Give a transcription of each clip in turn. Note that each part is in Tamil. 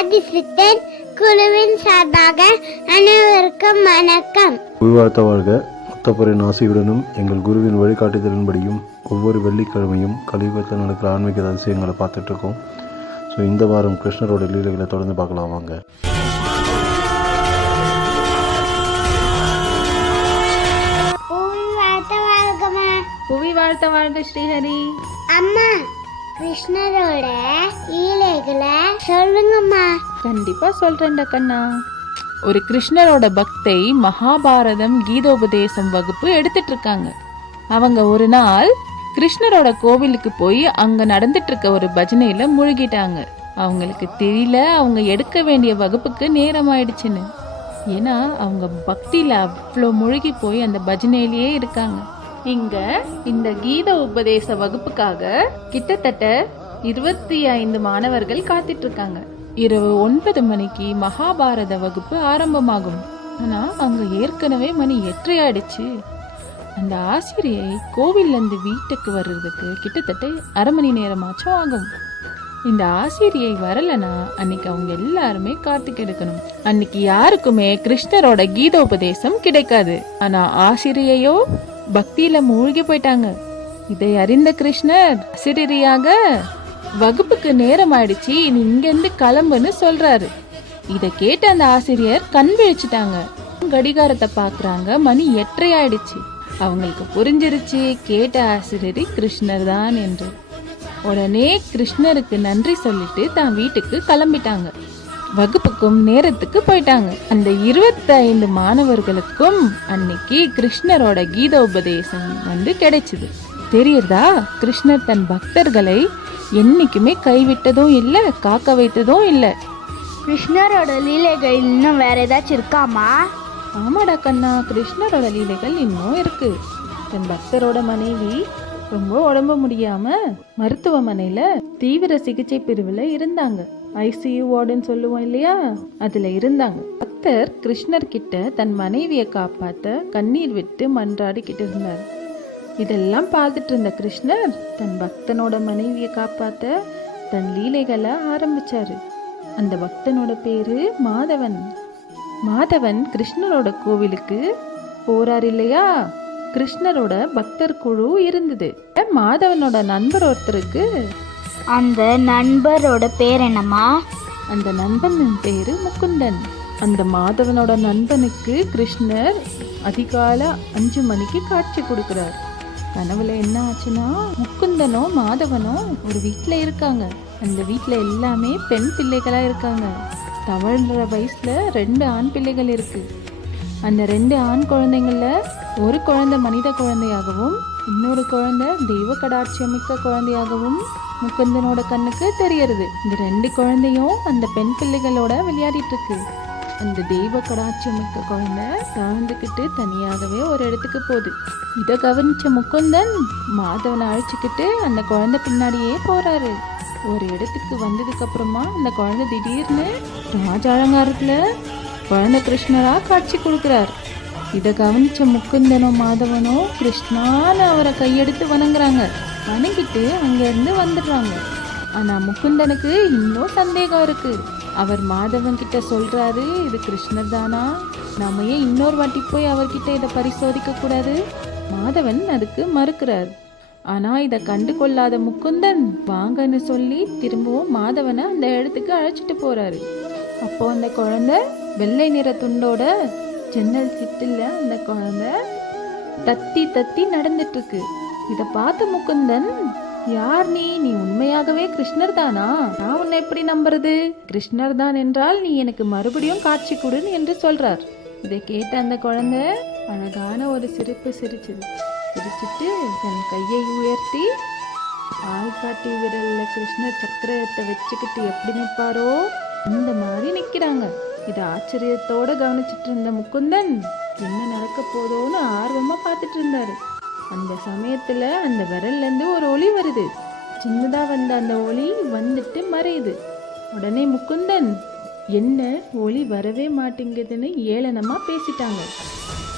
ஆதிசித்தன் குழுவின் சார்பாக அனைவருக்கும் வணக்கம். உள்வாழ்த்த வாழ்க. முத்தப்பரின் ஆசையுடனும் எங்கள் குருவின் வழிகாட்டுதலின்படியும் ஒவ்வொரு வெள்ளிக்கிழமையும் கலியுகத்தில் நடக்கிற ஆன்மீக அதிசயங்களை பார்த்துட்டு இருக்கோம் ஸோ இந்த வாரம் கிருஷ்ணரோட லீலைகளை தொடர்ந்து பார்க்கலாம் வாங்க. புவி வாழ்த்த வாழ்க ஸ்ரீஹரி. அம்மா கிருஷ்ணரோட லீலைகளை சொல்லுங்கம்மா. கண்டிப்பா சொல்றேன்டா கண்ணா ஒரு கிருஷ்ணரோட பக்தை மகாபாரதம் கீதோபதேசம் வகுப்பு எடுத்துட்டு இருக்காங்க அவங்க ஒரு நாள் கிருஷ்ணரோட கோவிலுக்கு போய் அங்க நடந்துட்டு இருக்க ஒரு பஜனையில முழுகிட்டாங்க. அவங்களுக்கு தெரியல அவங்க எடுக்க வேண்டிய வகுப்புக்கு நேரம் ஆயிடுச்சுன்னு ஏன்னா அவங்க பக்தியில அவ்வளோ முழுகி போய் அந்த பஜனையிலேயே இருக்காங்க. இங்க இந்த கீத உபதேச வகுப்புக்காக கிட்டத்தட்ட இருபத்தி ஐந்து மாணவர்கள் காத்துட்டு இருக்காங்க இரவு ஒன்பது மணிக்கு மகாபாரத வகுப்பு ஆரம்பமாகும். ஆனா அங்க ஏற்கனவே மணி எட்டரை ஆயிடுச்சு அந்த ஆசிரியை கோவில்ல இருந்து வீட்டுக்கு வர்றதுக்கு கிட்டத்தட்ட அரை மணி நேரமாச்சும் ஆகும். இந்த ஆசிரியை வரலனா அன்னைக்கு அவங்க எல்லாருமே காத்து எடுக்கணும். அன்னைக்கு யாருக்குமே கிருஷ்ணரோட கீதோபதேசம் கிடைக்காது. ஆனா ஆசிரியையோ பக்தியில மூழ்கி போயிட்டாங்க. இதை அறிந்த கிருஷ்ணர் ஆசிரியராக வகுப்புக்கு நேரம் ஆயிடுச்சு நீ இங்கிருந்து கிளம்புன்னு சொல்றாரு. இதை கேட்ட அந்த ஆசிரியர் கண் விழிச்சிட்டாங்க. கடிகாரத்தை பார்க்குறாங்க மணி எட்டரை ஆயிடுச்சு அவங்களுக்கு புரிஞ்சிருச்சு கேட்ட ஆசிரியர் கிருஷ்ணர் தான் என்று. உடனே கிருஷ்ணருக்கு நன்றி சொல்லிட்டு தான் வீட்டுக்கு கிளம்பிட்டாங்க. வகுப்புக்கும் நேரத்துக்கு போயிட்டாங்க. அந்த 25 மாணவர்களுக்கும் அன்னைக்கு கிருஷ்ணரோட கீத உபதேசம் வந்து கிடைச்சது. தெரியுதா கிருஷ்ணர் தன் பக்தர்களை என்னைக்குமே கைவிட்டதும் இல்லை காக்க வைத்ததும் இல்லை. கிருஷ்ணரோட லீலைகள் இன்னும் வேற ஏதாச்சும் இருக்காமா? ஆமாடா கண்ணா கிருஷ்ணரோட லீலைகள் இன்னும் இருக்கு. தன் பக்தரோட மனைவி ரொம்ப உடம்பு முடியாம மருத்துவமனையில தீவிர சிகிச்சை பிரிவுல இருந்தாங்க. ஐசியூ வார்டுன்னு சொல்லுவோம் இல்லையா? அதில் இருந்தாங்க. பக்தர் கிருஷ்ணர் கிட்ட தன் மனைவியை காப்பாத்த கண்ணீர் விட்டு மன்றாடிக்கிட்டு இருந்தார். இதெல்லாம் பார்த்துட்டு இருந்த கிருஷ்ணர் தன் பக்தனோட மனைவியை காப்பாத்த தன் லீலைகளை ஆரம்பிச்சாரு. அந்த பக்தனோட பேரு மாதவன். மாதவன் கிருஷ்ணரோட கோவிலுக்கு போறார் இல்லையா? கிருஷ்ணரோட பக்தர் குழு இருந்தது. மாதவனோட நண்பர் ஒருத்தருக்கு அந்த நண்பரோட பேர் என்னம்மா? அந்த நண்பனின் பேரு முகுந்தன். அந்த மாதவனோட நண்பனுக்கு கிருஷ்ணர் அதிகாலை அஞ்சு மணிக்கு காட்சி கொடுக்குறார். கனவுல என்ன ஆச்சுன்னா முகுந்தனும் மாதவனும் ஒரு வீட்டில் இருக்காங்க. அந்த வீட்டில் எல்லாமே பெண் பிள்ளைகளாக இருக்காங்க. தவழ்கிற வயசில் ரெண்டு ஆண் பிள்ளைகள் இருக்குது அந்த ரெண்டு ஆண் குழந்தைங்கள ஒரு குழந்தை மனித குழந்தையாகவும் இன்னொரு குழந்தை தெய்வ கடாட்சியமிக்க குழந்தையாகவும் முக்குந்தனோட கண்ணுக்கு தெரியறது. இந்த ரெண்டு குழந்தையும் அந்த பெண் பிள்ளைகளோட விளையாடிட்டு இருக்கு. அந்த தெய்வ கடாட்சியமிக்க குழந்தை கலந்துக்கிட்டு தனியாகவே ஒரு இடத்துக்கு போகுது. இதை கவனிச்ச முக்குந்தன் மாதவனை அழைச்சிக்கிட்டு அந்த குழந்தை பின்னாடியே போறாரு. ஒரு இடத்துக்கு வந்ததுக்கு அப்புறமா அந்த குழந்தை திடீர்னு ராஜாலங்காரத்துல குழந்தை கிருஷ்ணரா காட்சி கொடுக்குறார். இதை கவனிச்ச முக்குந்தனும் மாதவனும் கிருஷ்ணான்னு அவரை கையெடுத்து வணங்குறாங்க. வணங்கிட்டு அங்கேருந்து வந்துடுறாங்க. ஆனால் முகுந்தனுக்கு இன்னும் சந்தேகம் இருக்குது அவர் மாதவன் கிட்ட சொல்கிறாரு இது கிருஷ்ணர் தானா? நாம ஏன் இன்னொரு வாட்டி போய் அவர்கிட்ட இதை பரிசோதிக்க கூடாது? மாதவன் அதுக்கு மறுக்கிறார். ஆனால் இதை கண்டு கொள்ளாத முகுந்தன் வாங்கன்னு சொல்லி திரும்பவும் மாதவனை அந்த இடத்துக்கு அழைச்சிட்டு போறாரு. அப்போ அந்த குழந்தை வெள்ளை நிற துண்டோட ஜன்னல் சிட்டில் அந்த குழந்தை தத்தி தத்தி நடந்துட்டு இருக்கு. இத பார்த்த முகுந்தன் யார் நீ? நீ உண்மையாகவே கிருஷ்ணர் தானா? நான் உன்னை எப்படி நம்புறது? கிருஷ்ணர் தான் என்றால் நீ எனக்கு மறுபடியும் காட்சி கொடுன்னு என்று சொல்றார். இதை கேட்ட அந்த குழந்தை அழகான ஒரு சிரிப்பு சிரிச்சது சிரிச்சிட்டு தன் கையை உயர்த்தி ஆள்காட்டி விரல்ல கிருஷ்ணர் சக்கரத்தை வச்சுக்கிட்டு எப்படி நிற்பாரோ? இந்த மாதிரி நிற்கிறாங்க இதை ஆச்சரியத்தோட கவனிச்சிட்டு இருந்த முகுந்தன் என்ன நடக்க போதோன்னு ஆர்வமா பார்த்துட்டு இருந்தாரு. அந்த சமயத்தில் அந்த விரல்லேருந்து ஒரு ஒளி வருது. சின்னதாக வந்த அந்த ஒளி வந்துட்டு மறையுது. உடனே முகுந்தன் என்ன? ஒளி வரவே மாட்டேங்குதுன்னு ஏளனமாக பேசிட்டாங்க.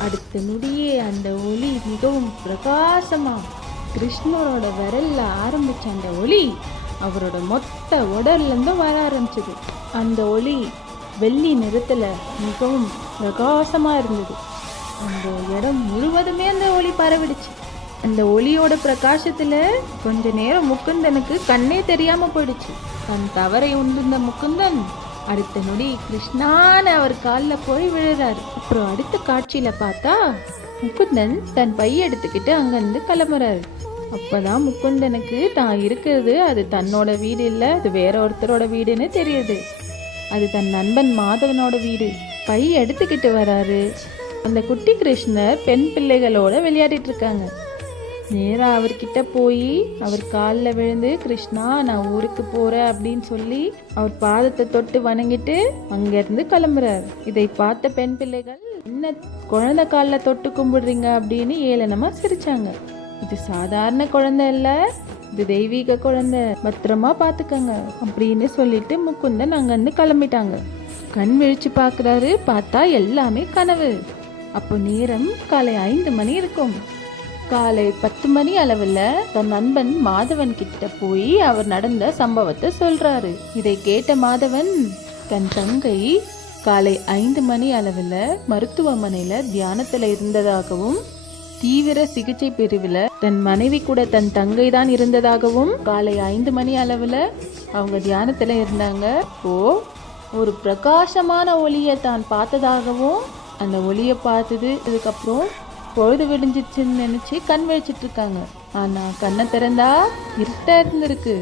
அடுத்த நொடியே அந்த ஒளி மிகவும் பிரகாசமாக கிருஷ்ணரோட விரல்ல ஆரம்பித்த அந்த ஒளி அவரோட மொத்த உடல்ல வர ஆரம்பிச்சது. அந்த ஒளி வெள்ளி நிறத்தில் மிகவும் பிரகாசமாக இருந்தது. அந்த இடம் முழுவதுமே அந்த ஒளி பரவிடுச்சு. அந்த ஒளியோட பிரகாசத்துல கொஞ்ச நேரம் முக்குந்தனுக்கு கண்ணே தெரியாம போயிடுச்சு. தன் தவறை உண்டிருந்த முகுந்தன் அடுத்த நொடி கிருஷ்ணான்னு அவர் காலில் போய் விழுறாரு. அப்புறம் அடுத்த காட்சியில பார்த்தா முக்குந்தன் தன் பைய எடுத்துக்கிட்டு அங்கிருந்து கிளம்புறாரு. அப்பதான் முக்குந்தனுக்கு தான் இருக்கிறது அது தன்னோட வீடு இல்லை அது வேற ஒருத்தரோட வீடுன்னு தெரியுது. அது தன் நண்பன் மாதவனோட வீடு. பை எடுத்துக்கிட்டு வராரு. அந்த குட்டி கிருஷ்ணர் பெண் பிள்ளைகளோட விளையாடிட்டு இருக்காங்க நேரா அவர்கிட்ட போய் அவர் காலில் விழுந்து கிருஷ்ணா நான் ஊருக்கு போறேன் அப்படின்னு சொல்லி அவர் பாதத்தை தொட்டு வணங்கிட்டு அங்கிருந்து கிளம்புறாரு. இதை பார்த்த பெண் பிள்ளைகள் என்ன குழந்தை காலில் தொட்டு கும்பிடுறீங்க? அப்படின்னு ஏளனமா சிரிச்சாங்க. இது சாதாரண குழந்தை இல்ல இது தெய்வீக குழந்தை பத்திரமா பாத்துக்கங்க அப்படின்னு சொல்லிட்டு முக்குந்தன் அங்கிருந்து கிளம்பிட்டாங்க. கண் விழிச்சு பார்க்குறாரு பார்த்தா எல்லாமே கனவு. அப்போ நேரம் காலை ஐந்து மணி இருக்கும். காலை பத்து மணி அளவில் தன் நண்பன் மாதவன் கிட்ட போய் அவர் நடந்த சம்பவத்தை சொல்றாரு. இதை கேட்ட மாதவன் தன் தங்கை காலை ஐந்து மணி அளவில் மருத்துவமனையில் தியானத்தில் இருந்ததாகவும் தீவிர சிகிச்சை பிரிவில் தன் மனைவி கூட தன் தங்கை தான் இருந்ததாகவும் காலை ஐந்து மணி அளவில் அவங்க தியானத்தில் இருந்தாங்க. ஓ ஒரு பிரகாசமான ஒளியை தான் பார்த்ததாகவும் அந்த ஒளியை பார்த்தது இதுக்கப்புறம் பொழுது விடிஞ்சிச்சுன்னு நினச்சி கண் விழிச்சிட்டு இருக்காங்க. ஆனால் கண்ணை திறந்தா இருட்டா இருந்திருக்கு.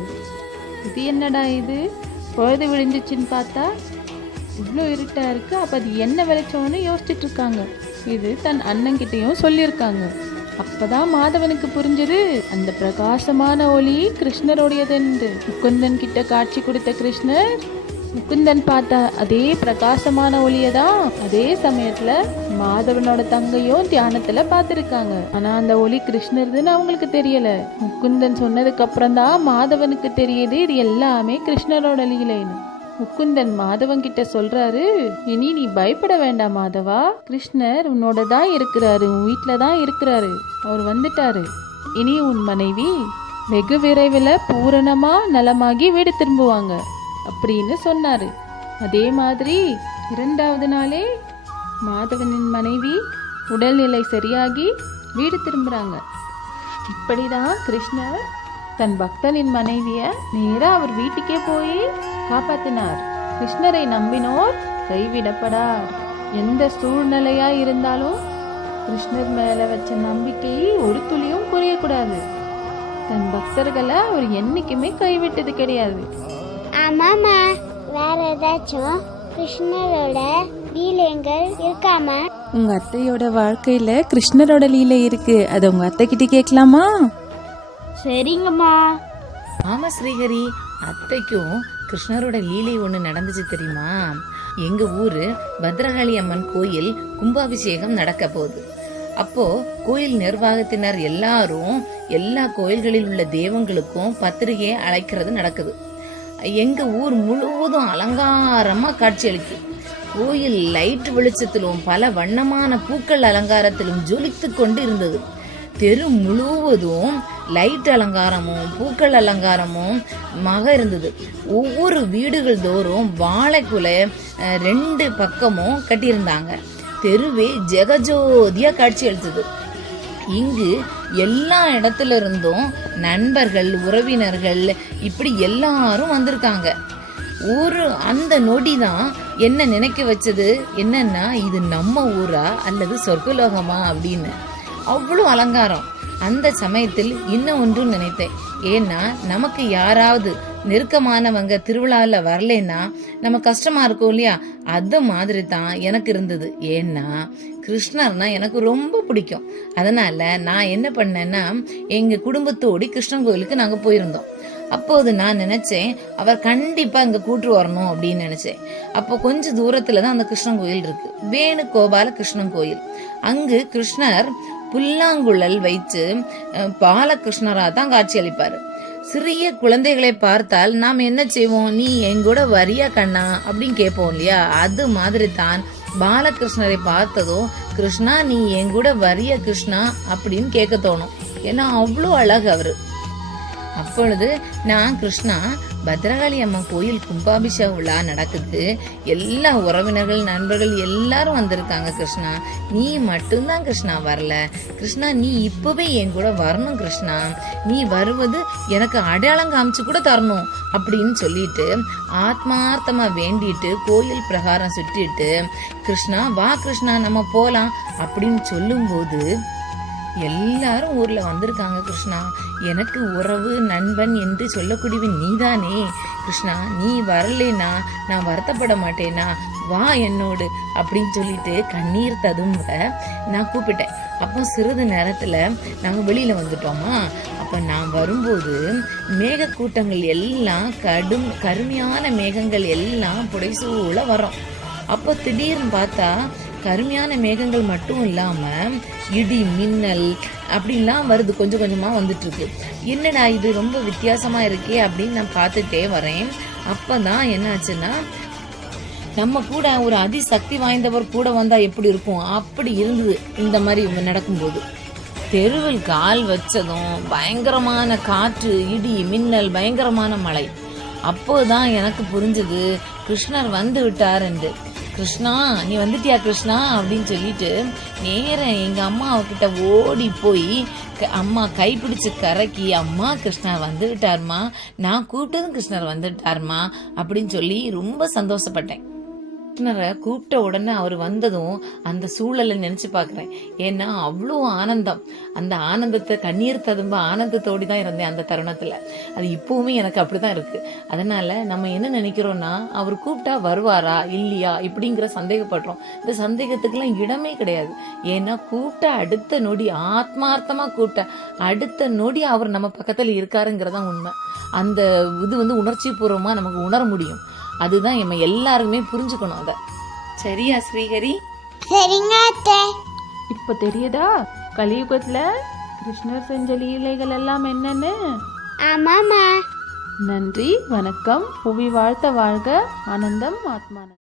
இது என்னடா இது? பொழுது விடிஞ்சிச்சுன்னு பார்த்தா இவ்வளோ இருட்டா இருக்கு. அப்போ அது என்ன விளைச்சோன்னு யோசிச்சுட்டு இருக்காங்க. இது தன் அண்ணங்கிட்டையும் சொல்லியிருக்காங்க. அப்பதான் மாதவனுக்கு புரிஞ்சது அந்த பிரகாசமான ஒளி கிருஷ்ணருடையது என்று முக்குந்தன் கிட்ட காட்சி கொடுத்த கிருஷ்ணர் முகுந்தன் பார்த்த அதே பிரகாசமான ஒளியை தான் அதே சமயத்துல மாதவனோட தங்கையும் தியானத்துல பார்த்துருக்காங்க. ஆனா அந்த ஒளி கிருஷ்ணர்துன்னு அவங்களுக்கு தெரியல. முக்குந்தன் சொன்னதுக்கு அப்புறம் தான் மாதவனுக்கு தெரியுது இது எல்லாமே கிருஷ்ணரோட லீலைன்னு. முகுந்தன் மாதவன் கிட்ட சொல்றாரு இனி நீ பயப்பட வேண்டாம் மாதவா. கிருஷ்ணர் உன்னோட தான் இருக்கிறாரு உன் வீட்டில தான் இருக்கிறாரு. அவர் வந்துட்டாரு. இனி உன் மனைவி வெகு விரைவில் பூரணமா நலமாகி வீடு திரும்புவாங்க. அப்படின்னு சொன்னாரு. அதே மாதிரி இரண்டாவது நாளே மாதவனின் மனைவி உடல்நிலை சரியாகி வீடு திரும்புகிறாங்க இப்படி தான் கிருஷ்ணர் தன் பக்தனின் மனைவியை நேராக அவர் வீட்டுக்கே போய் காப்பாற்றினார் கிருஷ்ணரை நம்பினோர் கைவிடப்படார் எந்த சூழ்நிலையாக இருந்தாலும் கிருஷ்ணர் மேலே வச்ச நம்பிக்கை ஒரு துளியும் குறையக்கூடாது தன் பக்தர்களை அவர் என்றைக்குமே கைவிட்டது கிடையாது. ஆமாம்மா வேற ஏதாச்சும் கிருஷ்ணரோட லீலைங்கள் இருக்காமா? உங்க அத்தையோட வாழ்க்கையில கிருஷ்ணரோட லீலை இருக்கு. அது உங்க அத்தை கிட்ட கேட்கலாமா? சரிங்கம்மா. ஆமா ஸ்ரீஹரி அத்தைக்கும் கிருஷ்ணரோட லீலை ஒண்ணு நடந்துச்சு தெரியுமா? எங்க ஊரு பத்ரகாளி அம்மன் கோயில் கும்பாபிஷேகம் நடக்க போகுது. அப்போ கோயில் நிர்வாகத்தினர் எல்லாரும் எல்லா கோயில்களில் உள்ள தெய்வங்களுக்கும் பத்திரிகையை அழைக்கிறது நடக்குது. எங்கள் ஊர் முழுவதும் அலங்காரமாக காட்சியளிக்கு கோயில் லைட் வெளிச்சத்திலும் பல வண்ணமான பூக்கள் அலங்காரத்திலும் ஜொலித்து கொண்டு இருந்தது தெரு முழுவதும் லைட் அலங்காரமும் பூக்கள் அலங்காரமும் மக இருந்தது. ஒவ்வொரு வீடுகள் தோறும் வாழைக்குலை ரெண்டு பக்கமும் கட்டியிருந்தாங்க. தெருவே ஜெகஜோதியாக காட்சி அளித்தது. இங்கு எல்லா இடத்துல இருந்தும் நண்பர்கள் உறவினர்கள் இப்படி எல்லாரும் வந்திருக்காங்க. ஒரு அந்த நொடி தான் என்ன நினைக்க வச்சது? என்னன்னா இது நம்ம ஊரா அல்லது சொர்க்கலோகமா அப்படின்னு. அவ்வளோ அலங்காரம். அந்த சமயத்தில் இன்னும் ஒன்றும் நினைத்தேன். ஏன்னா நமக்கு யாராவது நெருக்கமானவங்க திருவிழாவில் வரலன்னா நம்ம கஷ்டமா இருக்கும் இல்லையா? அது மாதிரி தான் எனக்கு இருந்தது. ஏன்னா கிருஷ்ணர்னா எனக்கு ரொம்ப பிடிக்கும். அதனால நான் என்ன பண்ணேன்னா எங்க குடும்பத்தோடு கிருஷ்ணன் கோயிலுக்கு நாங்க போயிருந்தோம். அப்போது நான் நினைச்சேன் அவர் கண்டிப்பா இங்க கூட்டு வரணும் அப்படின்னு நினைச்சேன். அப்போ கொஞ்சம் தூரத்துல தான் அந்த கிருஷ்ணன் கோயில் இருக்கு. வேணு கோபால கிருஷ்ணன் கோயில். அங்கு கிருஷ்ணர் புல்லாங்குழல் வைத்து பாலகிருஷ்ணரா தான் காட்சி அளிப்பார் சிறிய குழந்தைகளை பார்த்தால் நாம் என்ன செய்வோம்? நீ எங்கூட வரியா கண்ணா? அப்படின்னு கேட்போம் இல்லையா? அது மாதிரி தான் பாலகிருஷ்ணரை பார்த்ததும் கிருஷ்ணா நீ எங்கூட வரிய கிருஷ்ணா? அப்படின்னு கேட்க தோணும். ஏன்னா அவ்வளோ அழகு அவரு. அப்பொழுது நான் கிருஷ்ணா பத்ரகாளி அம்மன் கோயில் கும்பாபிஷேக விழா நடக்குது. எல்லா உறவினர்கள் நண்பர்கள் எல்லாரும் வந்திருக்காங்க கிருஷ்ணா. நீ மட்டும்தான் கிருஷ்ணா வரல. கிருஷ்ணா நீ இப்பவே என் கூட வரணும் கிருஷ்ணா. நீ வருவது எனக்கு அடையாளம் காமிச்சு கூட தரணும் அப்படின்னு சொல்லிட்டு ஆத்மார்த்தமா வேண்டிட்டு கோயில் பிரகாரம் சுற்றிட்டு கிருஷ்ணா வா கிருஷ்ணா நம்ம போலாம் அப்படின்னு சொல்லும்போது எல்லாரும் ஊர்ல வந்திருக்காங்க கிருஷ்ணா. எனக்கு உறவு நண்பன் என்று சொல்லக்கூடியவன் நீதானே. கிருஷ்ணா நீ வரலேனா நான் வருத்தப்பட மாட்டேனா? வா என்னோடு அப்படின்னு சொல்லிட்டு கண்ணீர் ததும்ப நான் கூப்பிட்டேன். அப்போ சிறிது நேரத்துல நாங்க வெளியில் வந்துட்டோமா? அப்ப நான் வரும்போது மேகக்கூட்டங்கள் எல்லாம் கடும் கருமையான மேகங்கள் எல்லாம் புடைசூழ வரோம். அப்போ திடீர்னு பார்த்தா கருமையான மேகங்கள் மட்டும் இல்லாம இடி மின்னல் அப்படிலாம் வருது. கொஞ்சம் கொஞ்சமா வந்துட்டுருக்கு. என்னடா இது? ரொம்ப வித்தியாசமா இருக்கே அப்படின்னு நான் பார்த்துட்டே வரேன். அப்போ தான் என்னாச்சுன்னா நம்ம கூட ஒரு அதிசக்தி வாய்ந்தவர் கூட வந்தால் எப்படி இருக்கும்? அப்படி இருந்தது இந்த மாதிரி நடக்கும்போது. தெருவில் கால் வச்சதும் பயங்கரமான காற்று இடி மின்னல் பயங்கரமான மழை. அப்போதான் எனக்கு புரிஞ்சது கிருஷ்ணர் வந்து விட்டார் என்று கிருஷ்ணா நீ வந்துட்டியா கிருஷ்ணா? அப்படின்னு சொல்லிட்டு நேரம் எங்கள் அம்மா அவகிட்ட ஓடி போய் க- அம்மா கைப்பிடிச்சு கரக்கி அம்மா கிருஷ்ணர் வந்துவிட்டாருமா? நான் கூப்பிட்டதும் கிருஷ்ணர் வந்துட்டாருமா? அப்படின்னு சொல்லி ரொம்ப சந்தோஷப்பட்டேன். பார்ட்னரை கூப்பிட்ட உடனே அவர் வந்ததும் அந்த சூழலை நினைச்சு பார்க்குறேன். ஏன்னா அவ்வளோ ஆனந்தம். அந்த ஆனந்தத்தை கண்ணீர் ததும்ப ஆனந்தத்தோடி தான் இருந்தேன் அந்த தருணத்தில். அது இப்போவுமே எனக்கு அப்படி தான் இருக்குது அதனால் நம்ம என்ன நினைக்கிறோன்னா அவர் கூப்பிட்டா வருவாரா இல்லையா இப்படிங்கிற சந்தேகப்படுறோம். இந்த சந்தேகத்துக்கெல்லாம் இடமே கிடையாது. ஏன்னா கூப்பிட்ட அடுத்த நொடி ஆத்மார்த்தமாக கூப்பிட்ட அடுத்த நொடி அவர் நம்ம பக்கத்தில் இருக்காருங்கிறதான் உண்மை. அந்த இது வந்து உணர்ச்சி பூர்வமாக நமக்கு உணர முடியும். அதுதான் நம்ம எல்லாருமே புரிஞ்சுக்கணும் அதை. சரியா ஸ்ரீஹரி? சரிங்க அத்தை. இப்போ தெரியுதா? கலியுகத்துல கிருஷ்ணர் செஞ்ச லீலைகள் எல்லாம் என்னன்னு? ஆமாம்மா. நன்றி வணக்கம் புவி வாழ்த்த வாழ்க ஆனந்தம் ஆத்மானந்தம்